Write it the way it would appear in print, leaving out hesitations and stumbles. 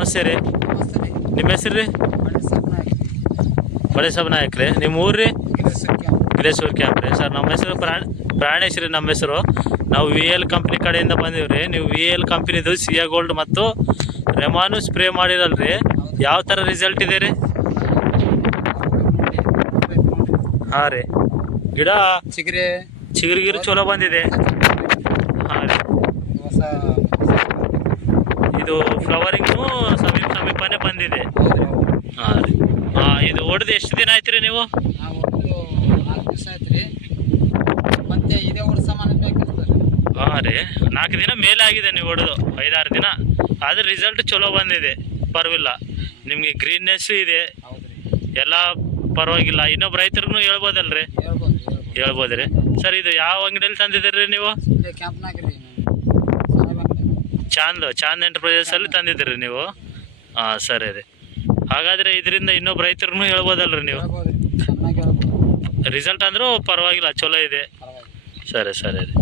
ನಮಸ್ತೆ ರೀ. ನಮಸ್ತೆ ರೀ. ನಿಮ್ಮ ಹೆಸರು ರೀ? ಬಡೆ ಸಬ್ ನಾಯಕ್ ರೀ. ನಿಮ್ಮ ಊರು ರೀ? ಗಿಲೇಶ್ವರ ಕ್ಯಾಂಪ್ ರೀ. ಸರ್ ನಮ್ಮ ಹೆಸರು ಪ್ರಾಣೇಶ್ ರೀ. ನಮ್ಮ ಹೆಸರು ನಾವು VL ಕಂಪ್ನಿ ಕಡೆಯಿಂದ ಬಂದೀವಿ ರೀ. ನೀವು VL ಕಂಪ್ನಿದು ಸಿಯಾ ಗೋಲ್ಡ್ ಮತ್ತು ರೆಮಾನು ಸ್ಪ್ರೇ ಮಾಡಿರಲ್ರಿ, ಯಾವ ಥರ ರಿಸಲ್ಟ್ ಇದೆ ರೀ? ಹಾಂ ರೀ. ಗಿಡ ಚಿಗುರಿಗಿರು ಚಲೋ ಬಂದಿದೆ. ಹಾಂ ರೀ. ಇದು ಫ್ಲವರಿಂಗು ಸಮೀಪನೇ ಬಂದಿದೆ. ಹಾಂ ರೀ. ಇದು ಹೊಡೆದು ಎಷ್ಟು ದಿನ ಆಯ್ತು ರೀ ನೀವು? ಹಾಂ ರೀ. 4 ದಿನ ಮೇಲೆ ಆಗಿದೆ ನೀವು ಹೊಡೆದು, 5-6 ದಿನ ಆದ್ರೆ ರಿಸಲ್ಟ್ ಚಲೋ ಬಂದಿದೆ, ಪರವಾಗಿಲ್ಲ. ನಿಮಗೆ ಗ್ರೀನ್ನೆಸ್ಸು ಇದೆ, ಎಲ್ಲ ಪರವಾಗಿಲ್ಲ. ಇನ್ನೊಬ್ಬ ರೈತರಿಗೂ ಹೇಳ್ಬೋದಲ್ರಿ? ಹೇಳ್ಬೋದ್ರಿ. ಸರ್ ಇದು ಯಾವ ಅಂಗಡಿಯಲ್ಲಿ ತಂದಿದ್ದೀರಿ ನೀವು? ಚಾಂದ್ ಎಂಟರ್ಪ್ರೈಸಲ್ಲಿ ತಂದಿದ್ದೀರಿ ನೀವು? ಹಾಂ ಸರಿ ರೀ. ಹಾಗಾದರೆ ಇದರಿಂದ ಇನ್ನೊಬ್ಬ ರೈತರಿಗೂ ಹೇಳ್ಬೋದಲ್ರಿ ನೀವು? ರಿಸಲ್ಟ್ ಅಂದರೂ ಪರವಾಗಿಲ್ಲ, ಚಲೋ ಇದೆ. ಸರಿ ರೀ.